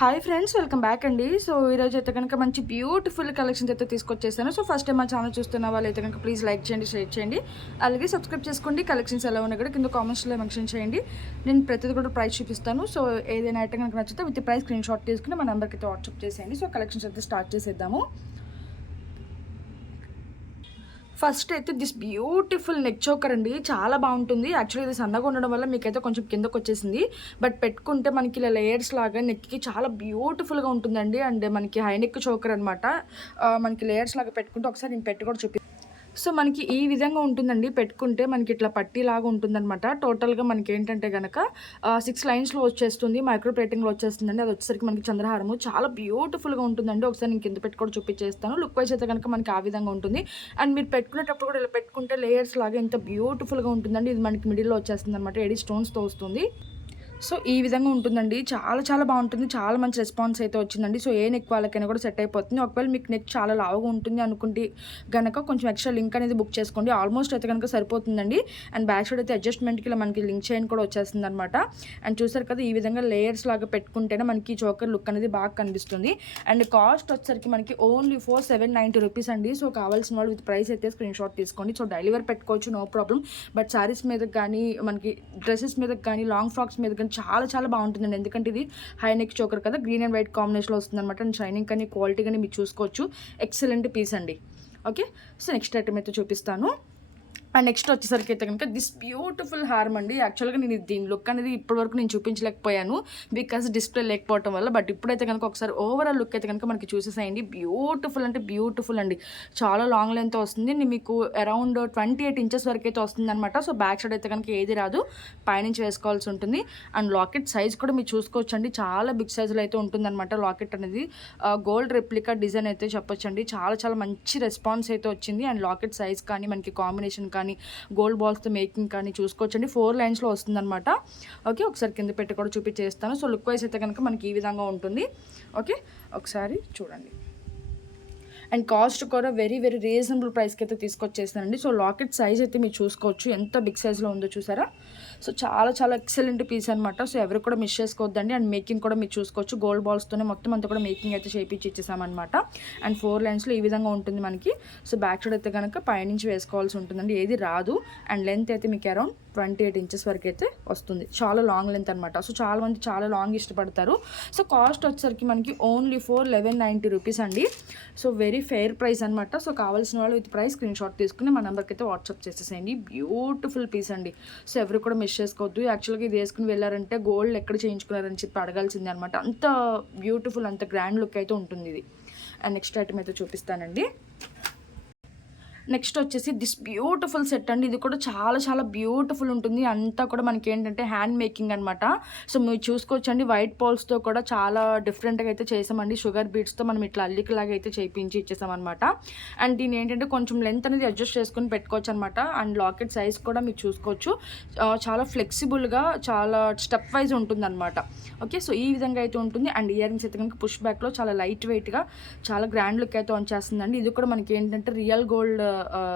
Hi friends, welcome back అండి. So ఈరోజు అయితే కనుక మంచి బ్యూటిఫుల్ కలెక్షన్స్ అయితే తీసుకొచ్చేసాను. సో ఫస్ట్ టైం మా ఛానల్ చూస్తున్న వాళ్ళు అయితే కనుక ప్లీజ్ లైక్ చేయండి, షేర్ చేయండి, అలాగే సబ్స్క్రైబ్ చేసుకోండి. కలెక్షన్స్ ఎలా ఉన్నా కూడా కింద కామెంట్స్లో మెన్షన్ చేయండి. నేను ప్రతిదీ కూడా ప్రైస్ చూపిస్తాను. సో ఏదైనా ఐటమ్ కనుక నచ్చితే విత్ ప్రైస్ స్క్రీన్ షాట్ తీసుకుని మా నెంబర్కి అయితే వాట్సాప్ చేసేయండి. సో కలెక్షన్స్ అయితే స్టార్ట్ చేసేద్దాము. ఫస్ట్ అయితే దిస్ బ్యూటిఫుల్ నెక్ చోకర్ అండి, చాలా బాగుంటుంది. యాక్చువల్లీ ఇది సన్నగా ఉండడం వల్ల మీకైతే కొంచెం కిందకు వచ్చేసింది, బట్ పెట్టుకుంటే మనకి ఇలా లేయర్స్ లాగా నెక్కి చాలా బ్యూటిఫుల్గా ఉంటుందండి. అండ్ మనకి హై నెక్ చోకర్ అనమాట. మనకి లేయర్స్ లాగా పెట్టుకుంటే ఒకసారి నేను పెట్టి కూడా చూపి. సో మనకి ఈ విధంగా ఉంటుందండి, పెట్టుకుంటే మనకి ఇట్లా పట్టీలాగా ఉంటుందన్నమాట. టోటల్గా మనకి ఏంటంటే కనుక 6 లైన్స్లో వచ్చేస్తుంది, మైక్రో ప్లేటింగ్లో వచ్చేస్తుందండి. అది వచ్చేసరికి మనకి చంద్రహారము చాలా బ్యూటిఫుల్గా ఉంటుందండి. ఒకసారి నేను కింద పెట్టి కూడా చూపించేస్తాను. లుక్ వైజ్ అయితే కనుక మనకి ఆ విధంగా ఉంటుంది. అండ్ మీరు పెట్టుకునేటప్పుడు కూడా ఇలా పెట్టుకుంటే లేయర్స్ లాగా ఎంత బ్యూటిఫుల్గా ఉంటుందండి. ఇది మనకి మిడిల్లో వచ్చేస్తుంది అనమాట, ఎడి స్టోన్స్తో వస్తుంది. సో ఈ విధంగా ఉంటుందండి, చాలా చాలా బాగుంటుంది. చాలా మంచి రెస్పాన్స్ అయితే వచ్చిందండి. సో ఏ నెక్ వాళ్ళకైనా కూడా సెట్ అయిపోతుంది. ఒకవేళ మీకు నెక్ చాలా లావుగా ఉంటుంది అనుకుంటే కనుక కొంచెం ఎక్స్ట్రా లింక్ అనేది బుక్ చేసుకోండి. ఆల్మోస్ట్ అయితే కనుక సరిపోతుందండి. అండ్ బ్యాక్ సైడ్ అయితే అడ్జస్ట్మెంట్కి ఇలా మనకి లింక్ చైన్ కూడా వచ్చేస్తుంది అనమాట. అండ్ చూసారు కదా, ఈ విధంగా లేయర్స్ లాగా పెట్టుకుంటేనే మనకి చోకర్ లుక్ అనేది బాగా కనిపిస్తుంది. అండ్ కాస్ట్ వచ్చేసరికి మనకి ఓన్లీ 790 రూపీస్ అండి. సో కావాల్సిన వాళ్ళు విత్ ప్రైస్ అయితే స్క్రీన్ షాట్ తీసుకోండి. సో డైలీ వేర్ పెట్టుకోవచ్చు, నో ప్రాబ్లం. బట్ శారీస్ మీద కానీ మనకి డ్రెస్సెస్ మీద కానీ లాంగ్ ఫ్రాక్స్ మీద కానీ చాలా చాలా బాగుంటుందండి. ఎందుకంటే ఇది హై నెక్ చోకర్ కదా, గ్రీన్ అండ్ వైట్ కాంబినేషన్లో వస్తుంది అనమాట. అండ్ షైనింగ్ కానీ క్వాలిటీ కానీ మీరు చూసుకోవచ్చు. ఎక్సలెంట్ పీస్ అండి. ఓకే, సో నెక్స్ట్ ఐటమ్ అయితే చూపిస్తాను. అండ్ నెక్స్ట్ వచ్చేసరికి అయితే కనుక దిస్ బ్యూటిఫుల్ హార్మ్ అండి. యాక్చువల్గా నేను దీని లుక్ అనేది ఇప్పటివరకు నేను చూపించలేకపోయాను బికాస్ డిస్ప్లే లేకపోవడం వల్ల. బట్ ఇప్పుడైతే కనుక ఒకసారి ఓవరాల్ లుక్ అయితే కనుక మనకి చూసేసేయండి. బ్యూటిఫుల్ అంటే బ్యూటిఫుల్ అండి, చాలా లాంగ్ లెంత్ వస్తుంది. మీకు అరౌండ్ 28 ఇంచెస్ వరకు అయితే వస్తుంది అనమాట. సో బ్యాక్ సైడ్ అయితే కనుక ఏది రాదు, పైనుంచి వేసుకోవాల్సి ఉంటుంది. అండ్ లాకెట్ సైజ్ కూడా మీరు చూసుకోవచ్చు అండి, చాలా బిగ్ సైజులో అయితే ఉంటుందన్నమాట. లాకెట్ అనేది గోల్డ్ రెప్లికా డిజైన్ అయితే చెప్పొచ్చు అండి. చాలా చాలా మంచి రెస్పాన్స్ అయితే వచ్చింది. అండ్ లాకెట్ సైజ్ కానీ మనకి కాంబినేషన్ కానీ గోల్డ్ బాల్స్తో మేకింగ్ కానీ చూసుకోవచ్చండి. 4 లైన్స్లో వస్తుందన్నమాట. ఓకే, ఒకసారి కింద పెట్టి కూడా చూపించేస్తాను. సో లుక్ వైజ్ అయితే కనుక మనకి ఈ విధంగా ఉంటుంది. ఓకే, ఒకసారి చూడండి. అండ్ కాస్ట్ కూడా వెరీ వెరీ రీజనబుల్ ప్రైస్కి అయితే తీసుకొచ్చేస్తానండి. సో లాకెట్ సైజ్ అయితే మీరు చూసుకోవచ్చు, ఎంత బిగ్ సైజ్లో ఉందో చూసారా. సో చాలా చాలా ఎక్సలెంట్ పీస్ అనమాట. సో ఎవరు కూడా మిస్ చేసుకోవద్దండి. అండ్ మేకింగ్ కూడా మీరు చూసుకోవచ్చు, గోల్డ్ బాల్స్తోనే మొత్తం అంతా కూడా మేకింగ్ అయితే చేయించి ఇచ్చేసామన్నమాట. అండ్ 4 లైన్స్లో ఈ విధంగా ఉంటుంది మనకి. సో బ్యాక్ సైడ్ అయితే కనుక పైనుంచి వేసుకోవాల్సి ఉంటుందండి, ఏది రాదు. అండ్ లెంత్ అయితే మీకు అరౌండ్ 28 ఇంచెస్ వరకు అయితే వస్తుంది. చాలా లాంగ్ లెంత్ అనమాట. సో చాలా మంది చాలా లాంగ్ ఇష్టపడతారు. సో కాస్ట్ వచ్చేసరికి మనకి ఓన్లీ 1190 రూపీస్ అండి. సో వెరీ ఫెయిర్ ప్రైస్ అనమాట. సో కావాల్సిన వాళ్ళు విత్ ప్రైస్ స్క్రీన్ షాట్ తీసుకుని మా నెంబర్కి అయితే వాట్సాప్ చేసేసేయండి. బ్యూటిఫుల్ పీస్ అండి. సో ఎవరు కూడా మిస్ చేసుకోవద్దు. యాక్చువల్గా ఇది వేసుకుని వెళ్ళారంటే గోల్డ్ ఎక్కడ చేయించుకున్నారని చెప్పి అడగాల్సిందే అనమాట. అంత బ్యూటిఫుల్, అంత గ్రాండ్ లుక్ అయితే ఉంటుంది ఇది. అండ్ నెక్స్ట్ ఐటమ్ అయితే చూపిస్తానండి. నెక్స్ట్ వచ్చేసి దిస్ బ్యూటిఫుల్ సెట్ అండి. ఇది కూడా చాలా చాలా బ్యూటిఫుల్ ఉంటుంది. అంతా కూడా మనకి ఏంటంటే హ్యాండ్ మేకింగ్ అనమాట. సో మీరు చూసుకోవచ్చండి, వైట్ పాల్స్తో కూడా చాలా డిఫరెంట్గా అయితే చేసామండి. షుగర్ బీట్స్తో మనం ఇట్లా అల్లికలాగా అయితే చేయించి ఇచ్చేసామన్నమాట. అండ్ దీని ఏంటంటే కొంచెం లెంత్ అనేది అడ్జస్ట్ చేసుకుని పెట్టుకోవచ్చు అనమాట. అండ్ లాకెట్ సైజ్ కూడా మీరు చూసుకోవచ్చు, చాలా ఫ్లెక్సిబుల్గా చాలా స్టెప్ వైజ్ ఉంటుందన్నమాట. ఓకే, సో ఈ విధంగా అయితే ఉంటుంది. అండ్ ఇయర్ రింగ్స్ అయితే కనుక పుష్ బ్యాక్లో చాలా లైట్ వెయిట్గా చాలా గ్రాండ్ లుక్ అయితే వచ్చేస్తుందండి. ఇది కూడా మనకి ఏంటంటే రియల్ గోల్డ్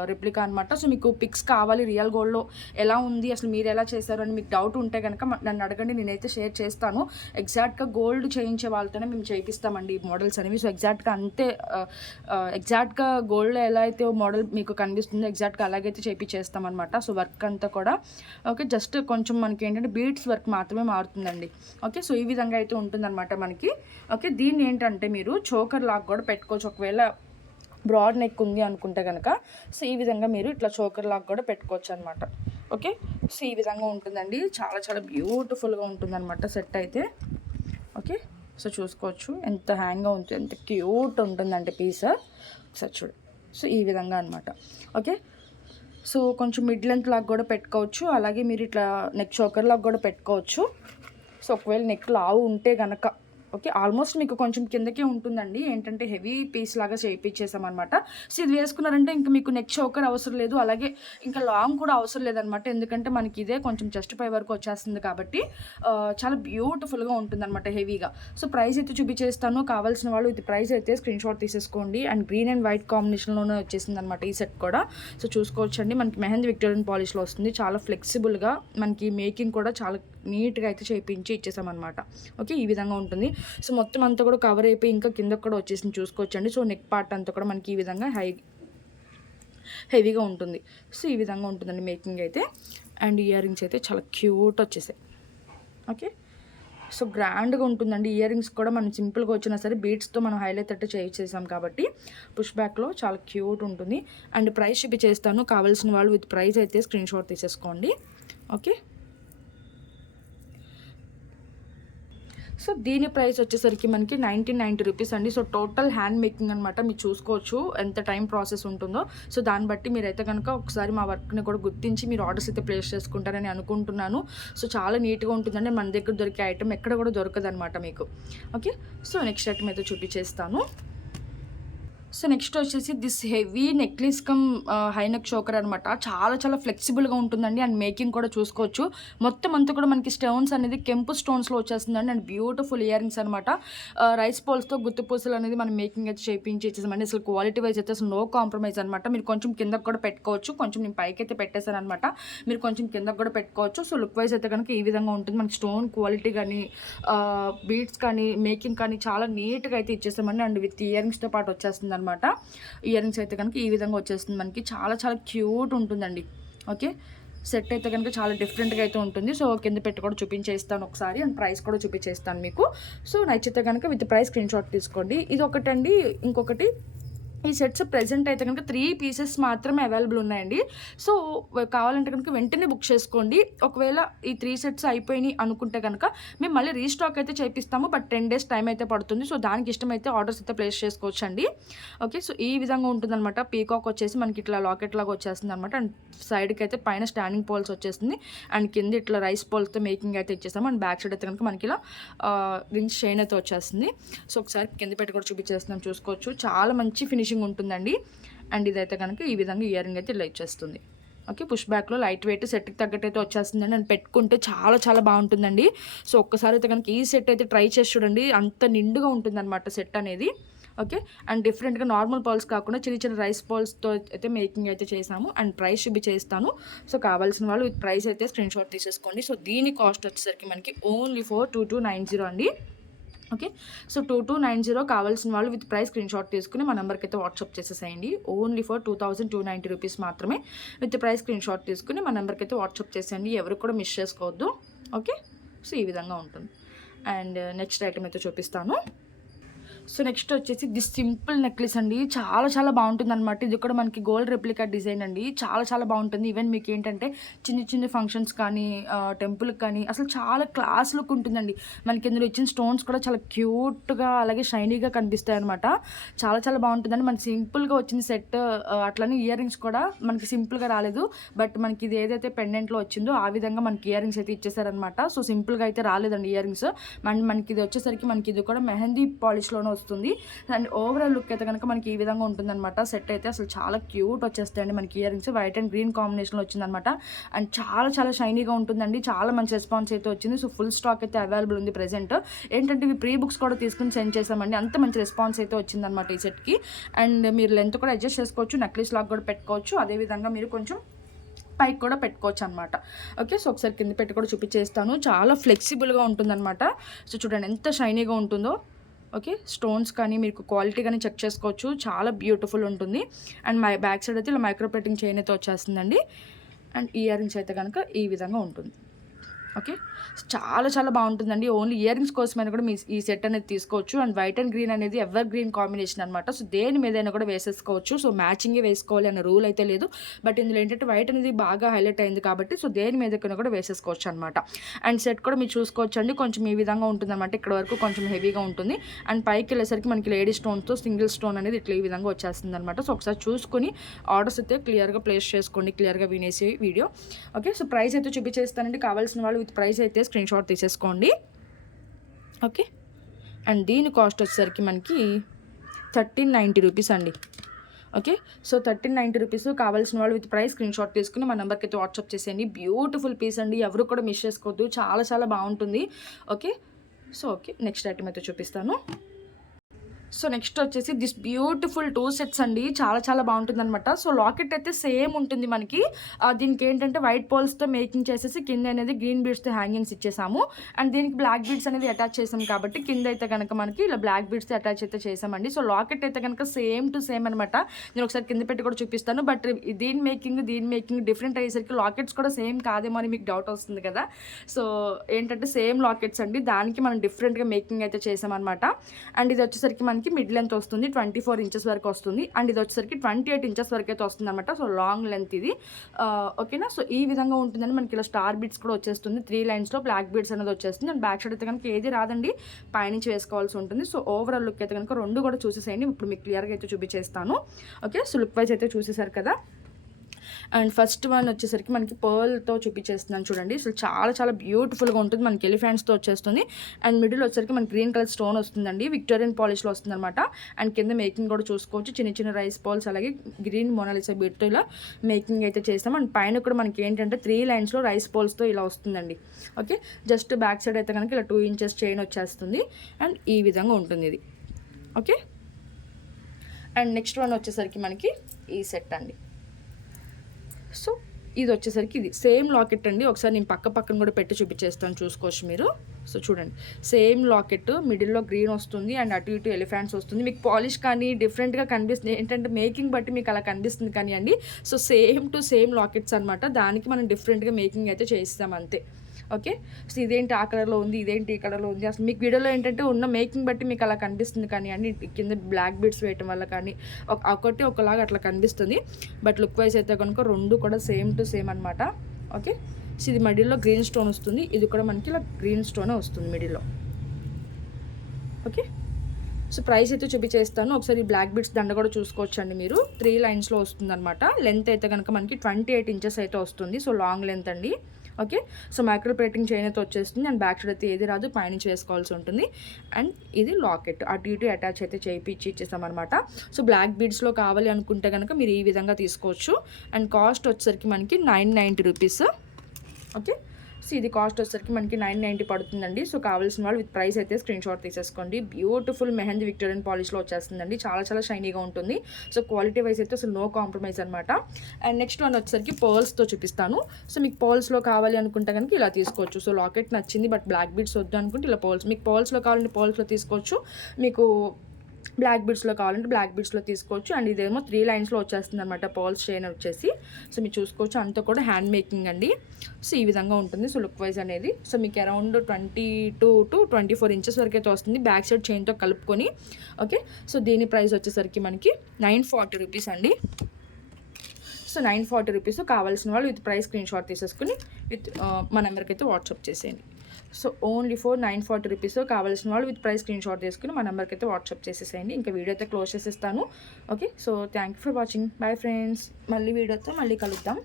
రెప్లికా అనమాట. సో మీకు పిక్స్ కావాలి రియల్ గోల్డ్లో ఎలా ఉంది, అసలు మీరు ఎలా చేశారు అని మీకు డౌట్ ఉంటే కనుక నన్ను అడగండి, నేనైతే షేర్ చేస్తాను. ఎగ్జాక్ట్గా గోల్డ్ చేయించే వాళ్ళతోనే మేము చేయిస్తామండి ఈ మోడల్స్ అనేవి. సో ఎగ్జాక్ట్గా అంతే, ఎగ్జాక్ట్గా గోల్డ్లో ఎలా అయితే మోడల్ మీకు కనిపిస్తుందో ఎగ్జాక్ట్గా అలాగైతే చేపిచ్చేస్తామన్నమాట. సో వర్క్ అంతా కూడా ఓకే, జస్ట్ కొంచెం మనకి ఏంటంటే బీడ్స్ వర్క్ మాత్రమే మారుతుందండి. ఓకే, సో ఈ విధంగా అయితే ఉంటుందన్నమాట మనకి. ఓకే, దీన్ని ఏంటంటే మీరు చోకర్ లాగా కూడా పెట్టుకోవచ్చు. ఒకవేళ బ్రాడ్ నెక్ ఉంది అనుకుంటే కనుక సో ఈ విధంగా మీరు ఇట్లా చోకర్ లాగా కూడా పెట్టుకోవచ్చు అనమాట. ఓకే, సో ఈ విధంగా ఉంటుందండి. చాలా చాలా బ్యూటిఫుల్గా ఉంటుందన్నమాట సెట్ అయితే. ఓకే, సో చూసుకోవచ్చు ఎంత హ్యాంగ్గా ఉంటుంది, ఎంత క్యూట్ ఉంటుందంటే పీస్. ఒకసారి చూడు. సో ఈ విధంగా అనమాట. ఓకే, సో కొంచెం మిడ్ లెంత్ లాగా కూడా పెట్టుకోవచ్చు, అలాగే మీరు ఇట్లా నెక్ చోకర్ లాగా కూడా పెట్టుకోవచ్చు. సో ఒకవేళ నెక్ లావు ఉంటే కనుక ఓకే, ఆల్మోస్ట్ మీకు కొంచెం కిందకే ఉంటుందండి. ఏంటంటే హెవీ పీస్ లాగా చేయించేసామన్నమాట. సో ఇది వేసుకున్నారంటే ఇంకా మీకు నెక్ చోకర్ అవసరం లేదు, అలాగే ఇంకా లాంగ్ కూడా అవసరం లేదనమాట. ఎందుకంటే మనకి ఇదే కొంచెం జస్ట్ పై వరకు వచ్చేస్తుంది కాబట్టి చాలా బ్యూటిఫుల్గా ఉంటుందన్నమాట, హెవీగా. సో ప్రైస్ అయితే చూపించేస్తాను. కావాల్సిన వాళ్ళు ఇది ప్రైస్ అయితే స్క్రీన్ షాట్ తీసేసుకోండి. అండ్ గ్రీన్ అండ్ వైట్ కాంబినేషన్లోనే వచ్చేసింది అనమాట ఈ సెట్ కూడా. సో చూసుకోవచ్చండి, మనకి మెహందీ విక్టోరియన్ పాలిష్లో వస్తుంది. చాలా ఫ్లెక్సిబుల్గా మనకి మేకింగ్ కూడా చాలా నీట్గా అయితే చేయించి ఇచ్చేసామన్నమాట. ఓకే, ఈ విధంగా ఉంటుంది. సో మొత్తం అంతా కూడా కవర్ అయిపోయి ఇంకా కిందకు కూడా వచ్చేసింది చూసుకోవచ్చండి. సో నెక్ పార్ట్ అంతా కూడా మనకి ఈ విధంగా హెవీగా ఉంటుంది. సో ఈ విధంగా ఉంటుందండి మేకింగ్ అయితే. అండ్ ఇయర్ రింగ్స్ అయితే చాలా క్యూట్ వచ్చేసాయి. ఓకే, సో గ్రాండ్గా ఉంటుందండి. ఇయర్ రింగ్స్ కూడా మనం సింపుల్గా వచ్చినా సరే బీడ్స్తో మనం హైలైట్ అట్టే చేసేసాం కాబట్టి పుష్ బ్యాక్లో చాలా క్యూట్ ఉంటుంది. అండ్ ప్రైస్ చూపించేస్తాను, కావాల్సిన వాళ్ళు విత్ ప్రైస్ అయితే స్క్రీన్ షాట్ తీసేసుకోండి. ఓకే, సో దీని ప్రైస్ వచ్చేసరికి మనకి 1990 రూపీస్ అండి. సో టోటల్ హ్యాండ్ మేకింగ్ అనమాట. మీరు చూసుకోవచ్చు ఎంత టైం ప్రాసెస్ ఉంటుందో. సో దాన్ని బట్టి మీరైతే కనుక ఒకసారి మా వర్క్ని కూడా గుర్తించి మీరు ఆర్డర్స్ అయితే ప్లేస్ చేసుకుంటారని అనుకుంటున్నాను. సో చాలా నీట్గా ఉంటుందండి. మన దగ్గర దొరికే ఐటమ్ ఎక్కడ కూడా దొరకదు అనమాట మీకు. ఓకే, సో నెక్స్ట్ ఐటమ్ అయితే చూపించేస్తాను. సో నెక్స్ట్ వచ్చేసి this heavy necklace come high neck choker అనమాట. చాలా చాలా ఫ్లెక్సిబుల్గా ఉంటుందండి. అండ్ మేకింగ్ కూడా చూసుకోవచ్చు. మొత్తం అంతా కూడా మనకి స్టోన్స్ అనేది కెంపు స్టోన్స్లో వచ్చేస్తుందండి. అండ్ బ్యూటిఫుల్ ఇయర్ రింగ్స్ అనమాట. రైస్ పోల్స్తో గుత్తి పూసలు అనేది మనం మేకింగ్ అయితే చేయించి ఇచ్చేసామండి. అసలు క్వాలిటీ వైజ్ అయితే అసలు నో కాంప్రమైజ్ అనమాట. మీరు కొంచెం కిందకు కూడా పెట్టుకోవచ్చు. కొంచెం నేను పైకి అయితే పెట్టేశాను అనమాట. మీరు కొంచెం కిందకు కూడా పెట్టుకోవచ్చు. సో లుక్ వైజ్ అయితే కనుక ఈ విధంగా ఉంటుంది. మనకి స్టోన్ క్వాలిటీ కానీ బీడ్స్ కానీ మేకింగ్ కానీ చాలా నీట్గా అయితే ఇచ్చేసామండి. అండ్ విత్ ఇయర్ రింగ్స్తో పాటు వచ్చేస్తుంది అనమాట. ఇయర్ రింగ్స్ అయితే కనుక ఈ విధంగా వచ్చేస్తుంది మనకి. చాలా చాలా క్యూట్ ఉంటుందండి. ఓకే, సెట్ అయితే కనుక చాలా డిఫరెంట్గా అయితే ఉంటుంది. సో కింద పెట్టి కూడా చూపించేస్తాను ఒకసారి. అండ్ ప్రైస్ కూడా చూపించేస్తాను మీకు. సో నచ్చితే కనుక విత్ ప్రైస్ స్క్రీన్ షాట్ తీసుకోండి. ఇది ఒకటండి. ఇంకొకటి ఈ సెట్స్ ప్రెజెంట్ అయితే కనుక 3 పీసెస్ మాత్రమే అవైలబుల్ ఉన్నాయండి. సో కావాలంటే కనుక వెంటనే బుక్ చేసుకోండి. ఒకవేళ ఈ 3 సెట్స్ అయిపోయినాయి అనుకుంటే కనుక మేము మళ్ళీ రీస్టాక్ అయితే చేపిస్తాము. బట్ 10 days టైం అయితే పడుతుంది. సో దానికి ఇష్టమైతే ఆర్డర్స్ అయితే ప్లేస్ చేసుకోవచ్చు అండి. ఓకే, సో ఈ విధంగా ఉంటుందన్నమాట. పీకాక్ వచ్చేసి మనకి ఇట్లా లాకెట్ లాగా వచ్చేస్తుంది అనమాట. అండ్ సైడ్కి అయితే పైన స్టాండింగ్ పోల్స్ వచ్చేస్తుంది. అండ్ కింద ఇట్లా రైస్ పోల్స్తో మేకింగ్ అయితే ఇచ్చేస్తాము. అండ్ బ్యాక్ సైడ్ అయితే కనుక మనకి ఇలా రింగ్స్ చైన్ అయితే వచ్చేస్తుంది. సో ఒకసారి కింద పెట్టి కూడా చూపించేస్తున్నాం చూసుకోవచ్చు. చాలా మంచి ఫినిషింగ్ ఉంటుందండి. అండ్ ఇదైతే కనుక ఈ విధంగా ఇయర్ రింగ్ అయితే ఇలా ఇచ్చేస్తుంది. ఓకే, పుష్ బ్యాక్లో లైట్ వెయిట్ సెట్కి తగ్గట్టు అయితే వచ్చేస్తుందండి. అండ్ పెట్టుకుంటే చాలా చాలా బాగుంటుందండి. సో ఒక్కసారి అయితే కనుక ఈ సెట్ అయితే ట్రై చేసి చూడండి. అంత నిండుగా ఉంటుందన్నమాట సెట్ అనేది. ఓకే, అండ్ డిఫరెంట్గా నార్మల్ పర్ల్స్ కాకుండా చిన్న చిన్న రైస్ పర్ల్స్తో అయితే మేకింగ్ అయితే చేసాము. అండ్ ప్రైస్ చూపించేస్తాను. సో కావాల్సిన వాళ్ళు విత్ ప్రైస్ అయితే స్క్రీన్ షాట్ తీసేసుకోండి. సో దీని కాస్ట్ వచ్చేసరికి మనకి ఓన్లీ ఫర్ 2290 అండి. ఓకే, సో 2290 కావాల్సిన వాళ్ళు విత్ ప్రైస్ స్క్రీన్ షాట్ తీసుకుని మా నెంబర్కి అయితే వాట్సాప్ చేసేసేయండి. ఓన్లీ ఫర్ 2290 రూపీస్ మాత్రమే. విత్ ప్రైస్ స్క్రీన్ షాట్ తీసుకుని మా నెంబర్కి అయితే వాట్సాప్ చేసేయండి. ఎవరు కూడా మిస్ చేసుకోవద్దు. ఓకే, సో ఈ విధంగా ఉంటుంది. అండ్ నెక్స్ట్ ఐటమ్ అయితే చూపిస్తాను. సో నెక్స్ట్ వచ్చేసి దిస్ సింపుల్ నెక్లెస్ అండి. చాలా చాలా బాగుంటుంది అనమాట. ఇది కూడా మనకి గోల్డ్ రెప్లికా డిజైన్ అండి. చాలా చాలా బాగుంటుంది. ఈవెన్ మీకు ఏంటంటే చిన్న చిన్న ఫంక్షన్స్ కానీ టెంపుల్కి కానీ అసలు చాలా క్లాస్ లుక్ ఉంటుందండి. మనకి ఇందులో ఇచ్చిన స్టోన్స్ కూడా చాలా క్యూట్గా అలాగే షైనీగా కనిపిస్తాయి అనమాట. చాలా చాలా బాగుంటుందండి. మనకి సింపుల్గా వచ్చింది సెట్. అట్లనే ఇయర్ రింగ్స్ కూడా మనకి సింపుల్గా రాలేదు. బట్ మనకి ఇది ఏదైతే పెండెంట్లో వచ్చిందో ఆ విధంగా మనకి ఇయర్ రింగ్స్ అయితే ఇచ్చేసారనమాట. సో సింపుల్గా అయితే రాలేదండి ఇయర్ రింగ్స్. మనకి ఇది వచ్చేసరికి మనకి ఇది కూడా మెహందీ పాలిష్లోనే వస్తుంది. అండ్ ఓవరాల్ లుక్ అయితే కనుక మనకి ఈ విధంగా ఉంటుందన్నమాట. సెట్ అయితే అసలు చాలా క్యూట్ వచ్చేస్తాయండి మనకి ear rings. White and green కాంబినేషన్లో వచ్చిందనమాట. అండ్ చాలా చాలా షైనీగా ఉంటుందండి. చాలా మంచి రెస్పాన్స్ అయితే వచ్చింది. సో ఫుల్ స్టాక్ అయితే అవైలబుల్ ఉంది ప్రెజెంట్. ఏంటంటే ఇవి ప్రీ బుక్స్ కూడా తీసుకుని సెండ్ చేసామండి. అంత మంచి రెస్పాన్స్ అయితే వచ్చిందనమాట ఈ సెట్కి. అండ్ మీరు లెంత్ కూడా అడ్జస్ట్ చేసుకోవచ్చు. నెక్లెస్ లాగా కూడా పెట్టుకోవచ్చు. అదేవిధంగా మీరు కొంచెం పైకి కూడా పెట్టుకోవచ్చు అనమాట. ఓకే, సో ఒకసారి కింద పెట్టి కూడా చూపించేస్తాను. చాలా ఫ్లెక్సిబుల్గా ఉంటుందన్నమాట. సో చూడండి ఎంత షైనీగా ఉంటుందో. ఓకే, స్టోన్స్ కానీ మీకు క్వాలిటీ కానీ చెక్ చేసుకోవచ్చు. చాలా బ్యూటిఫుల్ ఉంటుంది. అండ్ బ్యాక్ సైడ్ అయితే ఇలా మైక్రో ప్లేటింగ్ చైన్ అయితే వచ్చేస్తుందండి. అండ్ ఇయర్ రింగ్స్ అయితే కనుక ఈ విధంగా ఉంటుంది. ఓకే, చాలా చాలా బాగుంటుందండి. ఓన్లీ ఇయర్ రింగ్స్ కోసమైనా కూడా మీ ఈ సెట్ అనేది తీసుకోవచ్చు. అండ్ వైట్ అండ్ గ్రీన్ అనేది ఎవర్ గ్రీన్ కాంబినేషన్ అనమాట. సో దేని మీదైనా కూడా వేసేసుకోవచ్చు. సో మ్యాచింగే వేసుకోవాలి అనే రూల్ అయితే లేదు. బట్ ఇందులో ఏంటంటే వైట్ అనేది బాగా హైలైట్ అయింది కాబట్టి సో దేని మీదకైనా కూడా వేసేసుకోవచ్చు అనమాట. అండ్ సెట్ కూడా మీరు చూసుకోవచ్చు అండి. కొంచెం ఈ విధంగా ఉంటుందన్నమాట. ఇక్కడ వరకు కొంచెం హెవీగా ఉంటుంది. అండ్ పైకి వెళ్ళేసరికి మనకి లేడీ స్టోన్తో సింగిల్ స్టోన్ అనేది ఇట్లా ఈ విధంగా వచ్చేస్తుంది అనమాట. సో ఒకసారి చూసుకొని ఆర్డర్స్ అయితే క్లియర్గా ప్లేస్ చేసుకోండి. క్లియర్గా వినేసి వీడియో. ఓకే, సో ప్రైస్ అయితే చూపించేస్తానండి. కావాల్సిన వాళ్ళు విత్ ప్రైస్ అయితే స్క్రీన్ షాట్ తీసేసుకోండి. ఓకే, అండ్ దీని కాస్ట్ వచ్చేసరికి మనకి 1390 రూపీస్ అండి. Okay, so 1390 rupees. కావాల్సిన వాళ్ళు విత్ ప్రైస్ స్క్రీన్ షాట్ తీసుకుని మా నెంబర్కి అయితే వాట్సాప్ చేసేయండి. బ్యూటిఫుల్ పీస్ అండి. ఎవరు కూడా మిస్ చేసుకోవద్దు. చాలా చాలా బాగుంటుంది. Okay, so okay next item అయితే చూపిస్తాను. సో నెక్స్ట్ వచ్చేసి దిస్ బ్యూటిఫుల్ 2 సెట్స్ అండి. చాలా చాలా బాగుంటుందనమాట. సో లాకెట్ అయితే సేమ్ ఉంటుంది మనకి. దీనికి ఏంటంటే వైట్ పోల్స్తో మేకింగ్ చేసేసి కింద అనేది గ్రీన్ బీడ్స్తో హ్యాంగింగ్స్ ఇచ్చేసాము. అండ్ దీనికి బ్లాక్ బీడ్స్ అనేది అటాచ్ చేసాం కాబట్టి కింద అయితే కనుక మనకి ఇలా బ్లాక్ బీడ్స్తో అటాచ్ అయితే చేసామండి. సో లాకెట్ అయితే కనుక సేమ్ టు సేమ్ అనమాట. నేను ఒకసారి కింద పెట్టి కూడా చూపిస్తాను. బట్ దీని మేకింగ్ డిఫరెంట్ అయ్యేసరికి లాకెట్స్ కూడా సేమ్ కాదేమో అని మీకు డౌట్ వస్తుంది కదా. సో ఏంటంటే సేమ్ లాకెట్స్ అండి. దానికి మనం డిఫరెంట్గా మేకింగ్ అయితే చేసామన్నమాట. అండ్ ఇది వచ్చేసరికి మనకి మిడ్ లెంత్ వస్తుంది, 24 ఇంచెస్ వరకు వస్తుంది. అండ్ ఇది వచ్చేసరికి 28 ఇంచెస్ వరకు అయితే వస్తుంది అనమాట. సో లాంగ్ లెంత్ ఇది. ఓకేనా. సో ఈ విధంగా ఉంటుందని మనకి ఇలా స్టార్ బీడ్స్ కూడా వచ్చేస్తుంది, 3 లైన్స్లో బ్లాక్ బీడ్స్ అనేది వచ్చేస్తుంది. అండ్ బ్యాక్ సైడ్ అయితే కనుక ఏది రాదండి, పైనుంచి వేసుకోవాల్సి ఉంటుంది. సో ఓవరాల్ లుక్ అయితే కనుక రెండు కూడా చూసేసేయండి. ఇప్పుడు మీకు క్లియర్గా అయితే చూపించేస్తాను. ఓకే. సో లుక్ వైజ్ అయితే చూసేసారు కదా. అండ్ ఫస్ట్ వన్ వచ్చేసరికి మనకి పర్ల్తో చూపించేస్తున్నాను చూడండి. అసలు చాలా చాలా బ్యూటిఫుల్గా ఉంటుంది. మనకి ఎలిఫెంట్స్తో వచ్చేస్తుంది. అండ్ మిడిల్ వచ్చేసరికి మనకి గ్రీన్ కలర్ స్టోన్ వస్తుందండి, విక్టోరియన్ పాలిష్లో వస్తుంది అనమాట. అండ్ కింద మేకింగ్ కూడా చూసుకోవచ్చు, చిన్న చిన్న రైస్ బాల్స్ అలాగే గ్రీన్ మోనాలిసా బీడ్తో ఇలా మేకింగ్ అయితే చేస్తాం. అండ్ పైన కూడా మనకి ఏంటంటే 3 లైన్స్లో రైస్ బాల్స్తో ఇలా వస్తుందండి. ఓకే. జస్ట్ బ్యాక్ సైడ్ అయితే కనుక ఇలా 2 ఇంచెస్ చైన్ వచ్చేస్తుంది. అండ్ ఈ విధంగా ఉంటుంది ఇది. ఓకే. అండ్ నెక్స్ట్ వన్ వచ్చేసరికి మనకి ఈ సెట్ అండి. సో ఇది వచ్చేసరికి ఇది సేమ్ లాకెట్ అండి. ఒకసారి నేను పక్కన కూడా పెట్టి చూపించేస్తాను, చూసుకోవచ్చు మీరు. సో చూడండి, సేమ్ లాకెట్, మిడిల్లో గ్రీన్ వస్తుంది అండ్ అటు ఇటు ఎలిఫెంట్స్ వస్తుంది. మీకు పాలిష్ కానీ డిఫరెంట్గా కనిపిస్తుంది, ఏంటంటే మేకింగ్ బట్టి మీకు అలా కనిపిస్తుంది కానీ అండి. So same to same lockets అనమాట. దానికి మనం డిఫరెంట్గా మేకింగ్ అయితే చేస్తాం అంతే. ఓకే. సో ఇదేంటి ఆ కలర్లో ఉంది, ఇదేంటి ఈ కలర్లో ఉంది, అసలు మీకు వీడియోలో ఏంటంటే ఉన్న మేకింగ్ బట్టి మీకు అలా కనిపిస్తుంది కానీ అండి, కింద బ్లాక్ బీడ్స్ వేయటం వల్ల కానీ ఒకలాగా అట్లా కనిపిస్తుంది. బట్ లుక్ వైజ్ అయితే కనుక రెండు కూడా సేమ్ టు సేమ్ అనమాట. ఓకే. సో ఇది మిడిల్లో గ్రీన్ స్టోన్ వస్తుంది, ఇది కూడా మనకి ఇలా గ్రీన్ స్టోనే వస్తుంది మిడిల్లో. ఓకే. సో ప్రైస్ అయితే చూపించేస్తాను. ఒకసారి ఈ బ్లాక్ బీడ్స్ దండ కూడా చూసుకోవచ్చు అండి మీరు. 3 లైన్స్లో వస్తుంది అనమాట. లెంత్ అయితే కనుక మనకి 28 ఇంచెస్ అయితే వస్తుంది. సో లాంగ్ లెంత్ అండి. Okay. So micro plating chain అయితే వచ్చేస్తుంది. అండ్ బ్యాక్ సైడ్ అయితే ఏది రాదు, పైనుంచి వేసుకోవాల్సి ఉంటుంది. అండ్ ఇది లాకెట్ అటు ఇటు అటాచ్ అయితే ఇచ్చేసామన్నమాట. సో బ్లాక్ బీడ్స్లో కావాలి అనుకుంటే కనుక మీరు ఈ విధంగా తీసుకోవచ్చు. అండ్ కాస్ట్ వచ్చేసరికి మనకి 990 రూపీస్. ఓకే. సో ఇది కాస్ట్ వచ్చేసరికి మనకి 990 పడుతుందండి. సో కావాల్సిన వాళ్ళు విత్ ప్రైస్ అయితే స్క్రీన్ షాట్ తీసేసుకోండి. బ్యూటిఫుల్ మెహందీ విక్టోరియన్ పాలిష్లో వచ్చేస్తుందండి. చాలా చాలా షైనీగా ఉంటుంది. సో క్వాలిటీ వైజ్ అయితే అసలు నో కాంప్రమైజ్ అనమాట. అండ్ నెక్స్ట్ వన్ వచ్చేసరికి పర్ల్స్తో చూపిస్తాను. సో మీకు పర్ల్స్లో కావాలి అనుకుంటే కనుక ఇలా తీసుకోవచ్చు. సో లాకెట్ నచ్చింది బట్ బ్లాక్ బీడ్స్ వద్దు అనుకుంటే ఇలా పర్ల్స్, మీకు పర్ల్స్లో కావాలంటే పర్ల్స్లో తీసుకోవచ్చు, మీకు బ్లాక్ బీడ్స్లో కావాలంటే బ్లాక్ బీడ్స్లో తీసుకోవచ్చు. అండ్ ఇదేమో 3 లైన్స్లో వచ్చేస్తుంది అనమాట పర్ల్స్ చైన్ వచ్చేసి. సో మీరు చూసుకోవచ్చు, అంతా కూడా హ్యాండ్ మేకింగ్ అండి. సో ఈ విధంగా ఉంటుంది. సో లుక్ వైజ్ అనేది సో మీకు అరౌండ్ 22 to 24 ఇంచెస్ వరకు అయితే వస్తుంది బ్యాక్ సైడ్ చైన్తో కలుపుకొని. ఓకే. సో దీని ప్రైస్ వచ్చేసరికి మనకి 940 రూపీస్ అండి. So 940 rupees. కావాల్సిన వాళ్ళు విత్ ప్రైస్ స్క్రీన్ షాట్ తీసేసుకుని విత్ మా నెంబర్కి అయితే వాట్సాప్ చేసేయండి. So only for 940 rupees. కావాల్సిన వాళ్ళు విత్ ప్రైస్ స్క్రీన్ షాట్ తీసుకుని మా నెంబర్కి అయితే వాట్సాప్ చేసేసేయండి. ఇంకా వీడియో అయితే క్లోజ్ చేసేస్తాను. Okay. So thank you for watching. Bye friends. మళ్ళీ వీడియోతో మళ్ళీ కలుద్దాం.